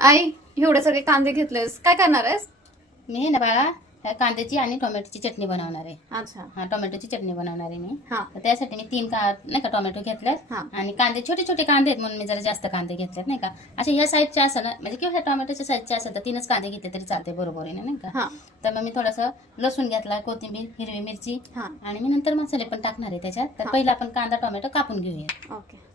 आई एवढे सगळे कांदे घेतलेस, काय करणार आहेस? मी आहे ना बाळा कांद्याची आणि टोमॅटोची चटणी बनवणार आहे. अच्छा. हा टोमॅटोची चटणी बनवणार आहे मी. हा. तर त्यासाठी मी 3 नाही का टोमॅटो घेतलेत हा. आणि कांदे छोटे छोटे कांदे आहेत म्हणून मी जरा जास्त कांदे घेतलेत नाही का. असे ह्या साईजचे असं ना म्हणजे किंवा ह्या टोमॅटोच्या साईजचे असेल तर 3च कांदे घेतले तरी चालते बरोबर आहे नाही का. हा. तर मग मी थोडंसं लसूण घेतला, कोथिंबीर, हिरवी मिरची हा. आणि मी नंतर मसाले पण टाकणार आहे त्याच्यात. तर हा. पहिला आपण कांदा टोमॅटो कापून घेऊया. ओके.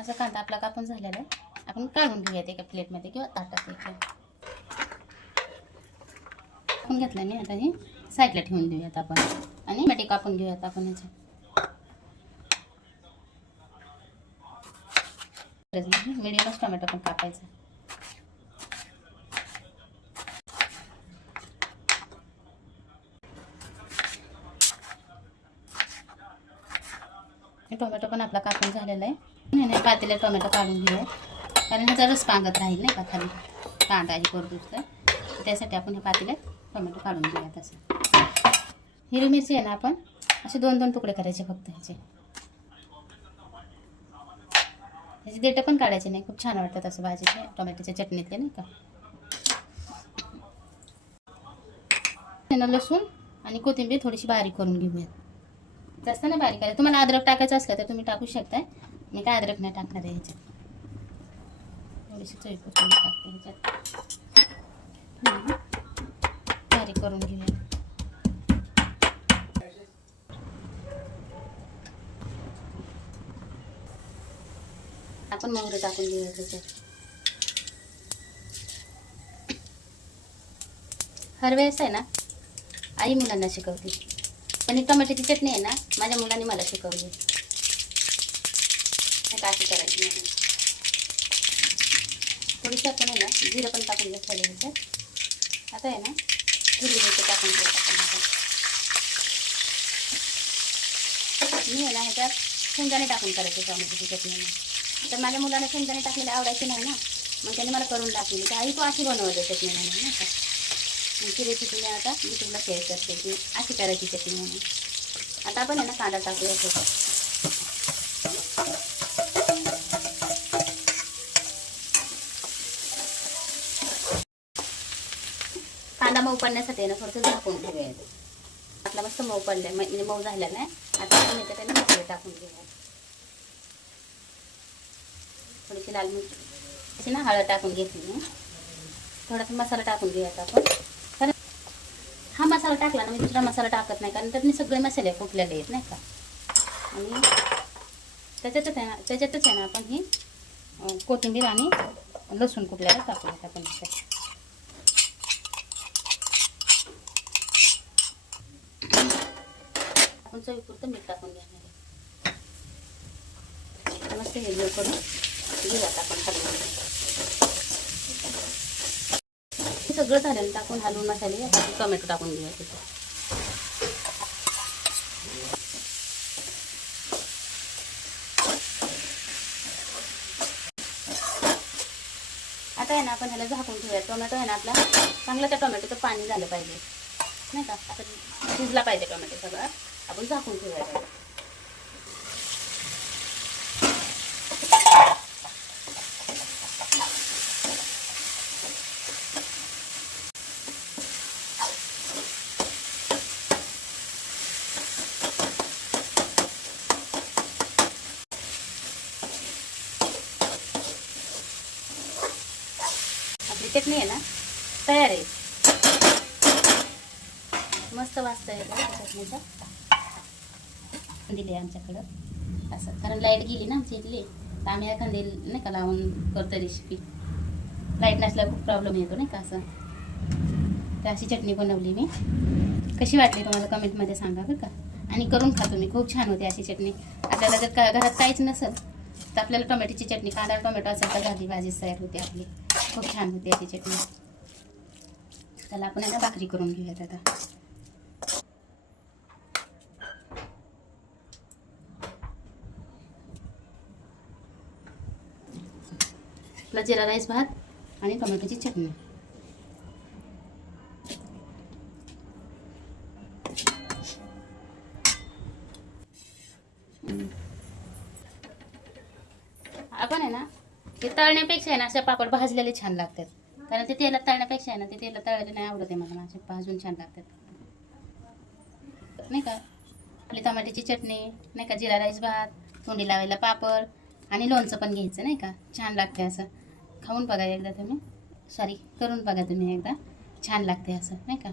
असा कांदा आपला कापून झालेला आहे. आपण काढून घेऊयात एका प्लेटमध्ये किंवा ताटात कापून घेतला नाही. आता हे साईडला ठेवून देऊयात आपण आणि टोमॅटो कापून घेऊयात आपण याचे. मिडियमच टोमॅटो पण कापायचा. टोमॅटो पण आपला कापून झालेला आहे. नाही पातेल्यात टोमॅटो काढून घेऊया कारण ह्याचा रस पांगत राहील नाही का खाली कांदा हे करू तर त्यासाठी आपण हे पातेल्यात टोमॅटो काढून घेऊया. तसं हिरवी मिरची आहे ना आपण असे 2-2 तुकडे करायचे फक्त ह्याचे देठं पण काढायचे नाही. खूप छान वाटतात असं भाजीचे टोमॅटोच्या चटणीतले नाही का. लसूण आणि कोथिंबीर थोडीशी बारीक करून घेऊया. जास्त नाही बारीक आहे. तुम्हाला अद्रक टाकायचं असलं तर तुम्ही टाकू शकताय. मी काय अद्रक नाही टाकणार आहे ह्याच्यात. थोडीशी चवीपुरती टाकते ह्याच्यात. बारीक करून घेऊया. आपण मोहरी टाकून घेऊया त्याच्यात. हर वेळेस आहे ना आई मुलांना शिकवते पण ही टोमॅटोची चटणी आहे ना माझ्या मुलांनी मला शिकवली. अशी करायची म्हणून थोडीशी आपण आहे ना जिरं पण टाकून घेतलं ह्याच्यात. आता आहे ना हिरवी मिरची टाकून घेऊया आपण. मी आहे ना ह्याच्यात शेंगदाणे टाकून करायचे टोमॅटोची चटणी. तर माझ्या मुलांना शेंगदाणे टाकलेले आवडायचे नाही ना मग त्याने मला करून टाकली की आई तू अशी बनवते चटणी म्हणून नाही का. मग ती रेसिपी मी आता यूट्यूबला शेअर करते की अशी करायची चटणी म्हणून. आता आपण आहे ना कांदा टाकूया ह्याच्यात. कांदा मऊ पडण्यासाठी ना थोडंसं झाकून घेऊया. आपला मस्त मऊ पडलाय म्हणजे मऊ झालेला आहे. आता आपण ह्याच्यात मसाले टाकून घेऊया. थोडीशी लाल मिरची अशी ना हळद टाकून घेतली मी. थोडासा मसाला टाकून घेऊयात आपण. कारण हा मसाला टाकला ना मी दुसरा मसाला टाकत नाही कारण त्यात सगळे मसाले कुटलेले आहेत नाही का. आणि त्याच्यातच आहे ना आपण ही कोथिंबीर आणि लसूण कुटलेलं टाकूयात आपण. आपण चवीपुरतं मीठ टाकून घेणार आहे. मस्त हे घेऊ करून घेऊयात आपण हलवून. सगळं झालेलं टाकून हलवून मसाले आपण टोमॅटो टाकून घेऊया तिथं. आता आहे ना आपण ह्याला झाकून ठेवूया. टोमॅटो आहे ना आपला चांगलं त्या टोमॅटोचं पाणी झालं पाहिजे नाही का. आता शिजला पाहिजे टोमॅटो सगळं. आपण झाकून ठेवूया. आपली चटणी आहे ना तयार आहे. मस्त वाजता येतो चटणीचा. दिली आमच्याकडं असं कारण लाईट गेली ना आमच्या इथली तर आम्ही एखादी नाही का लावून करतो रेसिपी. लाईट नसल्यावर खूप प्रॉब्लेम येतो नाही का असं. तर अशी चटणी बनवली मी. कशी वाटली तुम्हाला कमेंटमध्ये सांगा बरं का. आणि करून खा तुम्ही. खूप छान होते अशी चटणी. आपल्याला जर घरात काहीच नसेल तर आपल्याला टोमॅटोची चटणी कांदा टोमॅटो असेल तर झाली भाजी तयार होते आपली. खूप छान होते अशी चटणी. त्याला आपण आता भाकरी करून घेऊयात आता. आपला जिरा राईस भात आणि टोमॅटोची चटणी. आपण आहे ना ते तळण्यापेक्षा आहे ना असे पापड भाजलेले छान लागतात. कारण ते तेलात तळण्यापेक्षा आहे ना ते तेलात तळलेले नाही आवडत आहे मला. असे भाजून छान लागतात नाही का. आपली टमाट्याची चटणी नाही का, जिरा राईस भात, तोंडी लावायला पापड आणि लोणचं पण घ्यायचं नाही का. छान लागते असं. खाऊन बघा एकदा तुम्ही, सॉरी करून बघा तुम्ही एकदा. छान लागते असं नाही का.